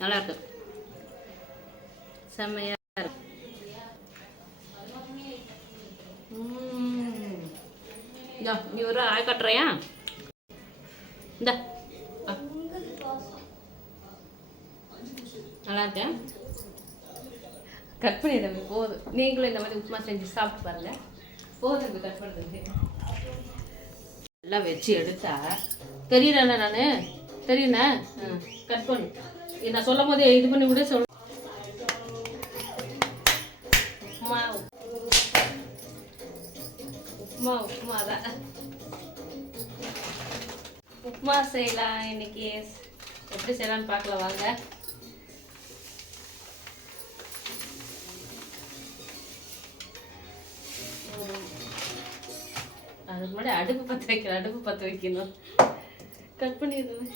நல்லா இருக்கு செம்மையா இருக்கு. இந்த நீ ஒரு ஆய் கட்டுறியா? இந்த. நல்லா இருக்கேன் கட் பண்ணிடுறது போதும் நீங்களும் இந்த மாதிரி உப்புமா செஞ்சு சாப்பிட்டு பாருங்க. போதும் இது கட் பண்ணுறது எல்லாம் வச்சு எடுத்தா. தெரியல நான்? தெரியல கட் பண்ணு. நான் சொல்லும் போதே இது பண்ணி கூட சொல்ல உப்புமா உப்புமா உப்புமா தான் உப்புமா செய்யலாம் இன்னைக்கு. எப்படி செய்யலாம்னு பார்க்கலாம் வாங்க. அதுக்கு முன்னாடி அடுப்பு பற்ற வைக்கணும் அடுப்பு பற்ற வைக்கணும். கட் பண்ணிடுவேன்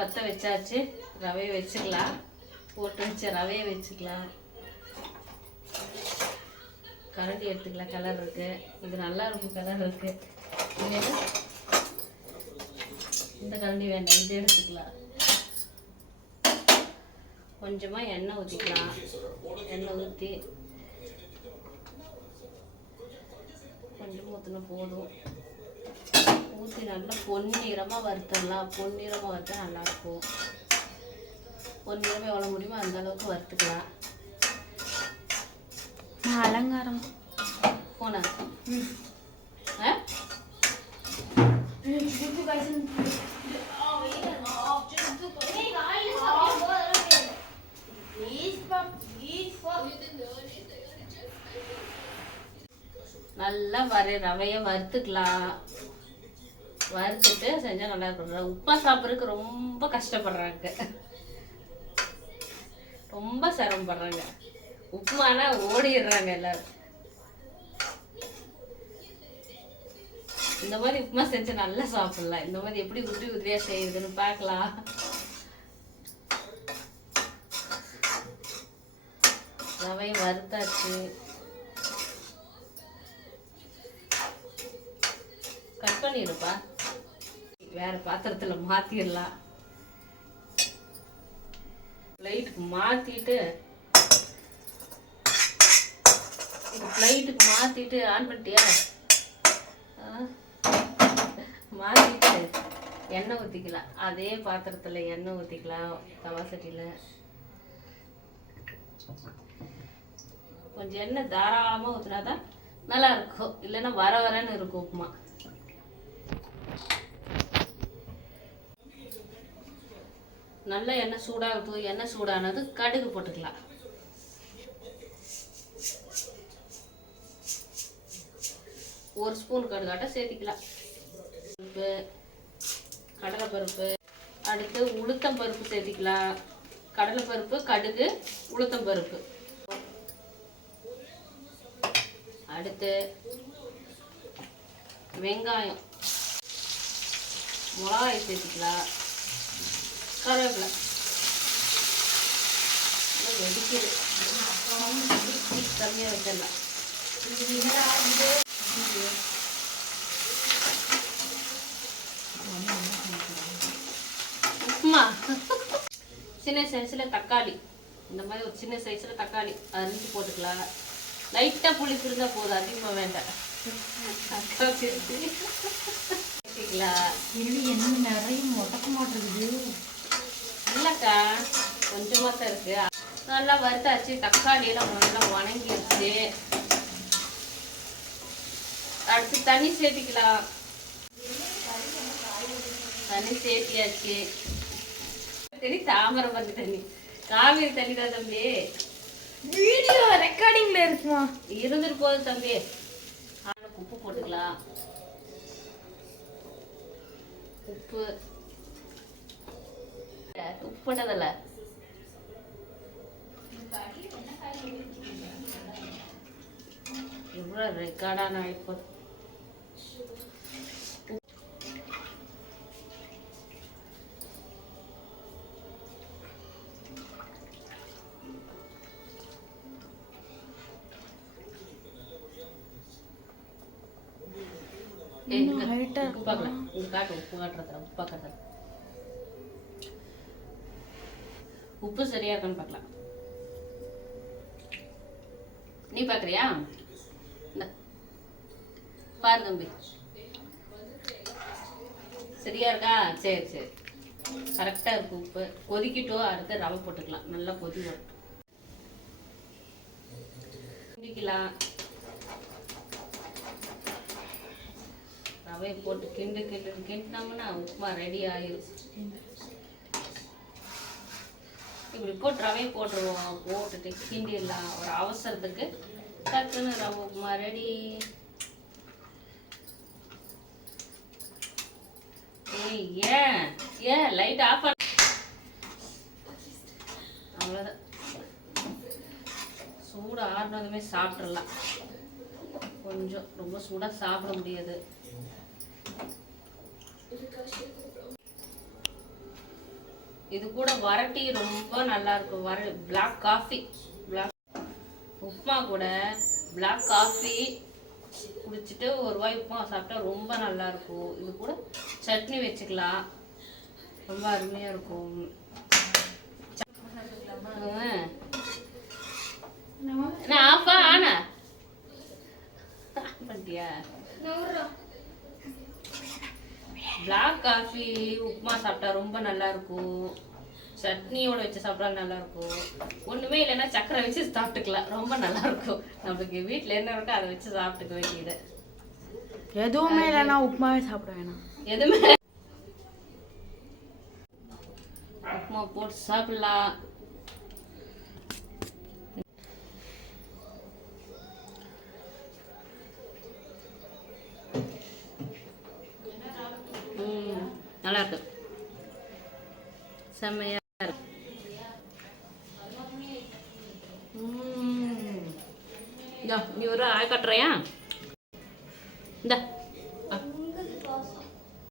பற்ற வச்சாச்சு. ரவையை வச்சுக்கலாம் போட்டு வச்ச ரவையை வச்சுக்கலாம் கரண்டி எடுத்துக்கலாம் கலர் இருக்கு. இது நல்லா இருக்கும் கலர் இருக்கு. இந்த கரண்டி வேண்டாம் இது எடுத்துக்கலாம். கொஞ்சமாக எண்ணெய் ஊற்றிக்கலாம் எண்ணெய் ஊற்றி கொஞ்சம் ஊற்றினா போதும். ஊற்றி நல்லா பொன்னிறமாக வறுத்துடலாம். பொன்னிறமாக வறுத்தா நல்லாயிருக்கும். பொன்னிறமாக எவ்வளோ முடியுமோ அந்த அளவுக்கு வறுத்துக்கலாம். அலங்காரம். போனா? நல்லா வர ரவையை வறுத்துக்கலாம். வறுத்துட்டு செஞ்சால் நல்லா இருக்கும். உப்பா சாப்பிட்றதுக்கு ரொம்ப கஷ்டப்படுறாங்க. ரொம்ப சிரமப்படுறாங்க உப்புமானா ஓடிடுறாங்க எல்லாரும். இந்த மாதிரி உப்புமா செஞ்சு நல்லா சாப்பிடலாம். இந்த மாதிரி எப்படி உதிரி உதிரியா செய்யுதுன்னு பார்க்கலாம். ரவை வறுத்தாச்சு. கட் பண்ணிடுப்பா. வேற பாத்திரத்துல மாற்றிடலாம் லைட்டுக்கு மாத்திட்டு லைட்டுக்கு மாத்திட்டு ஆன் பண்ணிட்டியா? மாற்றிட்டு மாத்திட்டு எண்ணெய் ஊற்றிக்கலாம் அதே பாத்திரத்தில் எண்ணெய் ஊற்றிக்கலாம் தவா சட்டியில். கொஞ்சம் எண்ணெய் தாராளமாக ஊற்றினா தான் நல்லா இருக்கும் இல்லைன்னா வர வரன்னு இருக்கும் உப்புமா. நல்ல எண்ணெய் சூடாகட்டும் எண்ணெய் சூடானது கடுகு போட்டுக்கலாம். ஒரு ஸ்பூன் கடுகாட்ட சேர்த்திக்கலாம். பருப்பு கடலைப்பருப்பு அடுத்து உளுத்தம் பருப்பு சேர்த்திக்கலாம். கடலைப்பருப்பு கடுகு உளுத்தம் பருப்பு. அடுத்து வெங்காயம். மிளகாய் சேர்த்திக்கலாம். கருவேப்பிலை. வெடிக்குது கம்மியாக வச்சிடலாம் உப்புமா. சின்ன சைஸில் தக்காளி. இந்த மாதிரி ஒரு சின்ன சைஸில் தக்காளி. அரிஞ்சு போட்டுக்கலாம். லைட்டாக புளிப்பு இருந்தால் போதும். அதிகமாக வேண்டாம். அக்கா சேர்த்து வச்சுக்கலாம் என்னடி என்ன நிறைய முடக்க மாட்டேங்குது இல்லைக்கா கொஞ்சமாக தான் இருக்கு. நல்லா வறுத்தாச்சு. தக்காளி எல்லாம் நல்லா வணங்கிடுச்சு. அடுத்து தண்ணி சேர்த்திக்கலாம். தண்ணி சேர்த்தியாச்சு. தண்ணி தாமிரபரணி தண்ணி. காவேரி தண்ணி தான் தம்பி. வீடியோ ரெக்கார்டிங்ல இருக்குமா? இருந்துட்டு போகுது தம்பி. உப்பு போட்டுக்கலாம். உப்பு. உப்பு போட்டதில்ல இவ்வளோ ரெக்கார்டான இப்போ உப்பு காட்டு, உப்பு காட்டுறதுல, உப்பு பார்க்கறதுல. உப்பு சரியா இருக்கான்னு பார்க்கலாம். நீ பார்க்குறியா? இந்த பாரு தம்பி. சரியா இருக்கா? சரி சரி. கரெக்டாக இருக்கு உப்பு. கொதிக்கிட்டோ அடுத்து ரவை போட்டுக்கலாம். நல்லா கொதி வரும் கிண்டிக்கலாம். ரவையை போட்டு கிண்டு கிண்டு கிண்டினோம்னா உப்புமா ரெடி ஆயிடும் இப்படி ரவை போட்டுருவோம். போட்டுட்டு கிண்டிடலாம் ஒரு அவசரத்துக்கு டக்குன்னு ரவை உப்புமா ரெடி ஏய் ஏன்? ஏன்? லைட் ஆஃப் பண்ண அவ்வளோதான் சூடு ஆறுனதுமே சாப்பிட்றலாம் கொஞ்சம் ரொம்ப சூடாக சாப்பிட முடியாது. இது கூட வரட்டி ரொம்ப நல்லா இருக்கும். வர பிளாக் காஃபி பிளாக் உப்புமா கூட பிளாக் காஃபி குடிச்சிட்டு ஒரு வாய் உப்புமா சாப்பிட்டா ரொம்ப நல்லா இருக்கும். இது கூட சட்னி வச்சுக்கலாம். ரொம்ப அருமையாக இருக்கும் ஆ. என்ன ஆஃபா ஆனா ஆன் பண்ணிட்டியா பிளாக் காஃபி உப்புமா சாப்பிட்டா ரொம்ப நல்லா இருக்கும் சட்னியோட வச்சு சாப்பிட்டா நல்லா இருக்கும் ஒண்ணுமே இல்லைன்னா சக்கரை வச்சு சாப்பிட்டுக்கலாம். ரொம்ப நல்லா இருக்கும் நம்மளுக்கு வீட்ல என்ன இருக்கோ அதை வச்சு சாப்பிட்டுக்க வேண்டியது. எதுவுமே இல்லைன்னா உப்புமாவே சாப்பிட வேணாம். எதுவுமே உப்புமா போட்டு சாப்பிடலாம் ம், நல்லா இருக்கு செம்மையா இருக்கும் நீ ஒரு ஆய் கட்டுறையா? இந்த.